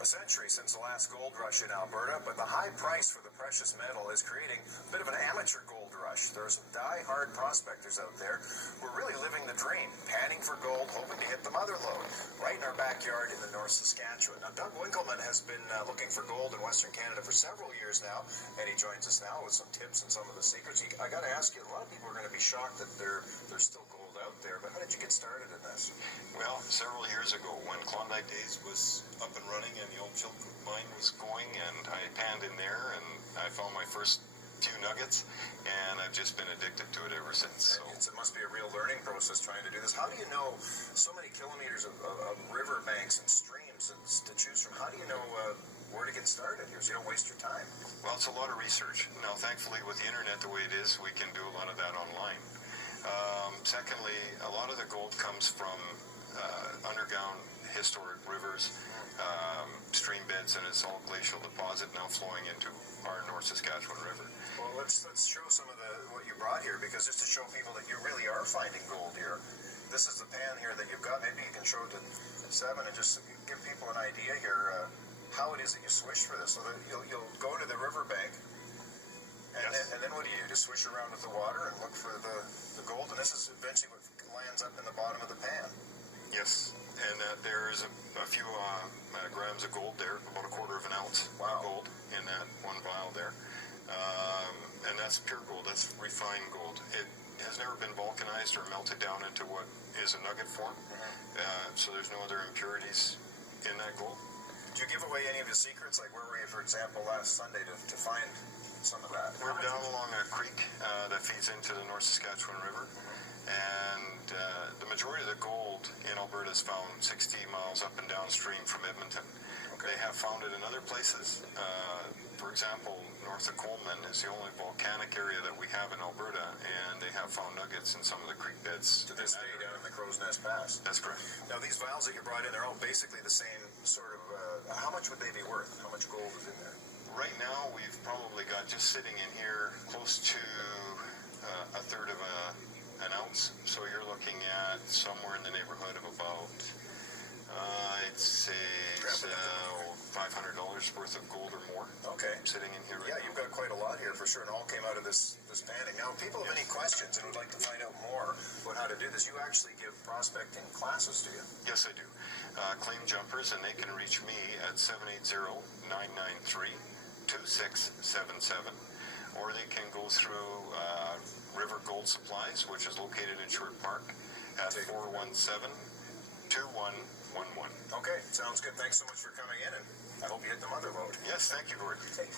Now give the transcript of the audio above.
a century since the last gold rush in Alberta, but the high price for the precious metal is creating a bit of an amateur gold rush. There's die-hard prospectors out there who are really living the dream, panning for gold, hoping to hit the mother lode, right in our backyard in the North Saskatchewan. Now, Doug Winkleman has been looking for gold in Western Canada for several years now, and he joins us now with some tips and some of the secrets. I got to ask you, a lot of people are going to be shocked that there's still gold out there, but how did you get started in this? Well, several years ago when Klondike Days was up and running and the old Chilkoot mine was going, and I panned in there and I found my first few nuggets, and I've just been addicted to it ever since. So it must be a real learning process trying to do this. How do you know so many kilometers of river banks and streams to choose from? How do you know where to get started here so you don't waste your time? Well, it's a lot of research. Now, thankfully, with the internet the way it is, we can do a lot of that online. Secondly, a lot of the gold comes from underground historic rivers, stream beds, and it's all glacial deposit now flowing into our North Saskatchewan River. Well, let's show some of what you brought here, because just to show people that you really are finding gold here. This is the pan here that you've got. Maybe you can show it to Seven and just give people an idea here how it is that you swish for this. So that you'll go to the riverbank. Yes. And then what do you do? Just swish around with the water and look for the gold, and this is eventually what lands up in the bottom of the pan. Yes, and there's a few grams of gold there, about a quarter of an ounce Wow. of gold in that one vial there. And that's pure gold, that's refined gold. It has never been vulcanized or melted down into what is a nugget form, so there's no other impurities in that gold. Do you give away any of the secrets? Like, where were you, for example, last Sunday to find some of that? We're down along a creek that feeds into the North Saskatchewan River, and the majority of the gold in Alberta is found 60 miles up and downstream from Edmonton. Okay. They have found it in other places. For example, north of Coleman is the only volcanic area that we have in Alberta, and they have found nuggets in some of the creek beds. To this day, down in the Crow's Nest Pass. That's correct. Now, these vials that you brought in, they're all basically the same sort of, how much would they be worth? How much gold is in there? Right now, we've probably got just sitting in here close to a third of an ounce. So you're looking at somewhere in the neighborhood of about, I'd say, $500 worth of gold or more. Okay. Sitting in here right now. You've got quite a lot here for sure, and all came out of this panning. Now, if people have any questions and would like to find out more about how to do this, you actually give prospecting classes, do you? Yes, I do. Claim jumpers, and they can reach me at 780-993-2677, or they can go through River Gold Supplies, which is located in Sherwood Park, at 417-2111. Okay, sounds good. Thanks so much for coming in, and I hope you hit the mother lode. Yes, thank you, Gord. Okay.